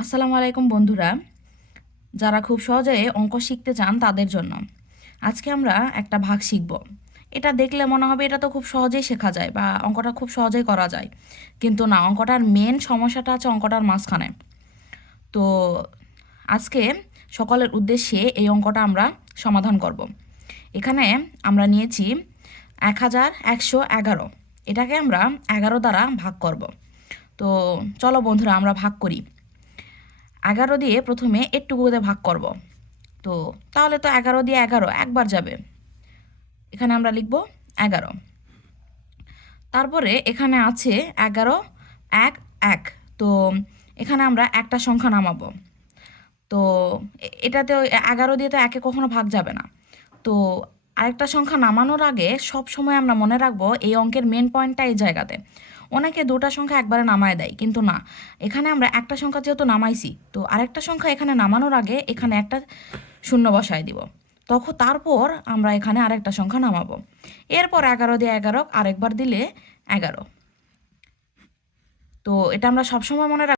আসসালামু আলাইকুম বন্ধুরা, যারা খুব সহজে অঙ্ক শিখতে চান তাদের জন্য আজকে আমরা একটা ভাগ শিখব। এটা দেখলে মনে হবে এটা তো খুব সহজেই শেখা যায় বা অঙ্কটা খুব সহজেই করা যায়, কিন্তু না, অঙ্কটার মেন সমস্যাটা আছে অঙ্কটার মাঝখানে। তো আজকে সকলের উদ্দেশ্যে এই অঙ্কটা আমরা সমাধান করব। এখানে আমরা নিয়েছি 1111। এটাকে আমরা 11 দ্বারা ভাগ করব। তো চলো বন্ধুরা আমরা ভাগ করি। 11 দিয়ে প্রথমে এটুকুতে ভাগ করব। তো তাহলে তো 11 দিয়ে 11 একবার যাবে, এখানে আমরা লিখব 11। তারপরে এখানে আছে 11 1 1। তো এখানে আমরা একটা সংখ্যা নামাবো। তো এটাতে 11 দিয়ে তো একে কখনো ভাগ যাবে না। তো আরেকটা সংখ্যা নামানোর আগে সব সময় আমরা মনে রাখবো এই অঙ্কের মেন পয়েন্টটা এই জায়গাতে। অনেকে দুটা সংখ্যা একবারে নামায় দেয়, কিন্তু না, এখানে আমরা একটা সংখ্যা যেহেতু নামাইছি, তো আরেকটা সংখ্যা এখানে নামানোর আগে এখানে একটা শূন্য বসায় দিব। তখন তারপর আমরা এখানে আরেকটা সংখ্যা নামাবো। এরপর 11 দিয়ে 11 আরেকবার দিলে 11। তো এটা আমরা সবসময় মনে রাখবো।